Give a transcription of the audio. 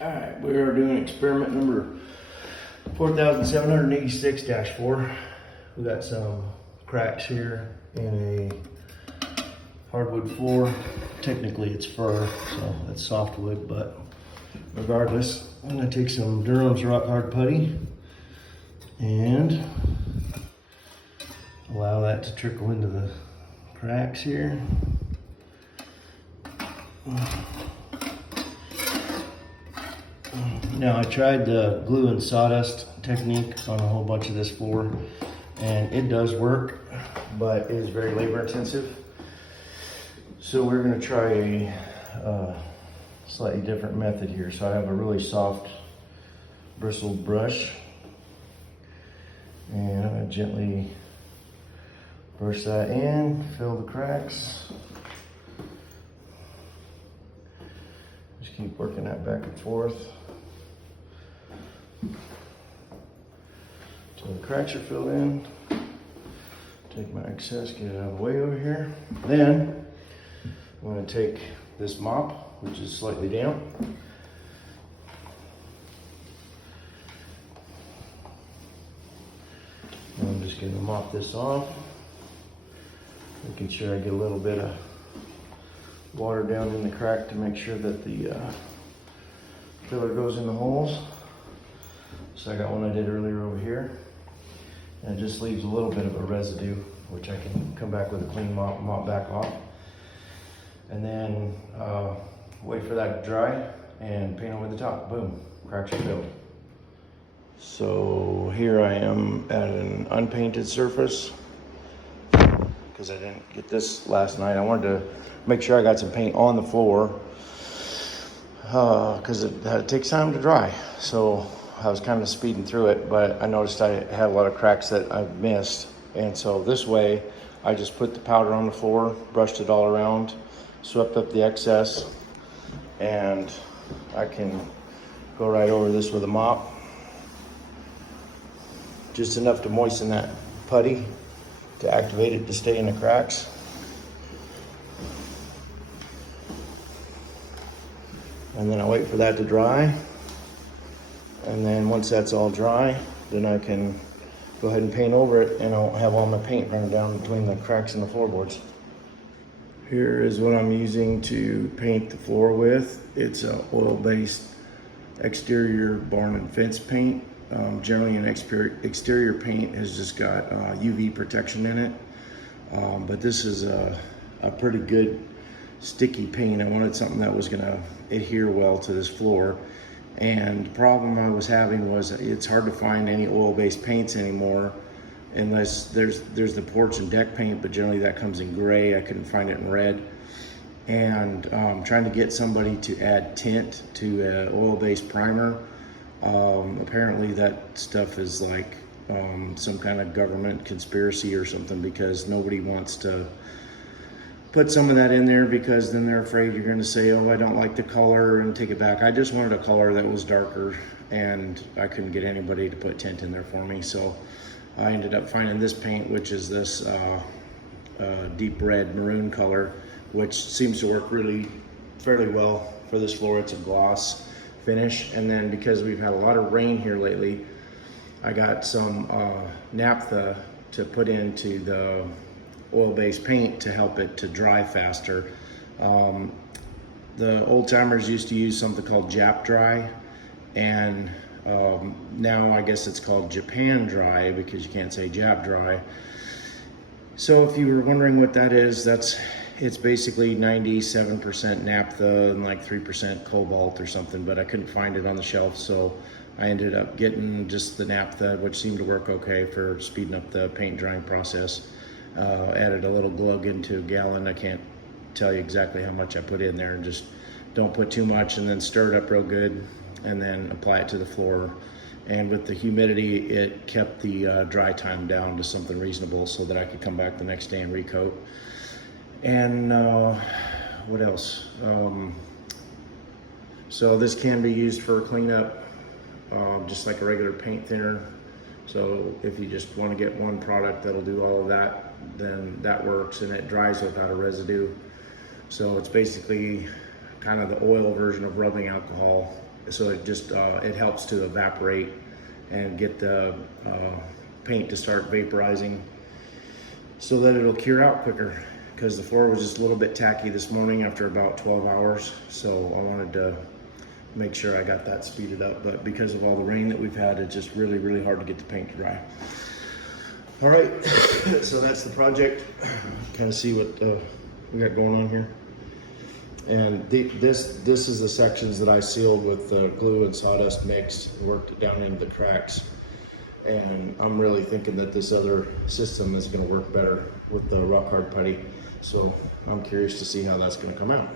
Alright, we are doing experiment number 4786-4. We got some cracks here in a hardwood floor. Technically it's fir, so it's softwood, but regardless, I'm gonna take some Durham's Rock Hard Putty and allow that to trickle into the cracks here. Now I tried the glue and sawdust technique on a whole bunch of this floor and it does work, but it is very labor intensive. So we're going to try a slightly different method here. So I have a really soft bristled brush and I'm going to gently brush that in, fill the cracks. Just keep working that back and forth until the cracks are filled in. Take my excess, get it out of the way over here. Then I'm going to take this mop, which is slightly damp, and I'm just going to mop this off, making sure I get a little bit of water down in the crack to make sure that the filler goes in the holes. So I got one I did earlier over here, and it just leaves a little bit of a residue, which I can come back with a clean mop back off, and then wait for that to dry and paint over the top. Boom, cracks are filled. So here I am at an unpainted surface because I didn't get this last night. I wanted to make sure I got some paint on the floor because it takes time to dry. So I was kind of speeding through it, but I noticed I had a lot of cracks that I've missed. And so this way, I just put the powder on the floor, brushed it all around, swept up the excess, and I can go right over this with a mop. Just enough to moisten that putty to activate it to stay in the cracks. And then I wait for that to dry. And then once that's all dry, then I can go ahead and paint over it, and I'll have all my paint running down between the cracks in the floorboards. Here is what I'm using to paint the floor with. It's a oil-based exterior barn and fence paint. Generally an exterior paint has just got UV protection in it. But this is a pretty good sticky paint. I wanted something that was gonna adhere well to this floor. And the problem I was having was it's hard to find any oil-based paints anymore unless there's the porch and deck paint, but generally that comes in gray. I couldn't find it in red. And trying to get somebody to add tint to an oil-based primer. Apparently that stuff is like some kind of government conspiracy or something, because nobody wants to put some of that in there because then they're afraid you're going to say, oh, I don't like the color, and take it back. I just wanted a color that was darker, and I couldn't get anybody to put tint in there for me. So I ended up finding this paint, which is this deep red maroon color, which seems to work really fairly well for this floor. It's a gloss finish. And then because we've had a lot of rain here lately, I got some naphtha to put into the oil-based paint to help it to dry faster. The old timers used to use something called Jap Dry, and now I guess it's called Japan Dry because you can't say Jap Dry. So if you were wondering what that is, it's basically 97% naphtha and like 3% cobalt or something, but I couldn't find it on the shelf, so I ended up getting just the naphtha, which seemed to work okay for speeding up the paint drying process. Added a little glug into a gallon. I can't tell you exactly how much I put in there, and just don't put too much, and then stir it up real good and then apply it to the floor. And with the humidity, it kept the dry time down to something reasonable so that I could come back the next day and recoat. And what else? So this can be used for cleanup, just like a regular paint thinner. So if you just want to get one product that'll do all of that, then that works, and it dries without a residue. So it's basically kind of the oil version of rubbing alcohol so it just it helps to evaporate and get the paint to start vaporizing so that it'll cure out quicker, because the floor was just a little bit tacky this morning after about 12 hours. So I wanted to make sure I got that speeded up, but because of all the rain that we've had, it's just really hard to get the paint to dry. All right, so that's the project. Kind of see what we got going on here. And this is the sections that I sealed with glue and sawdust mixed, worked it down into the cracks. And I'm really thinking that this other system is going to work better with the Rock Hard Putty. So I'm curious to see how that's going to come out.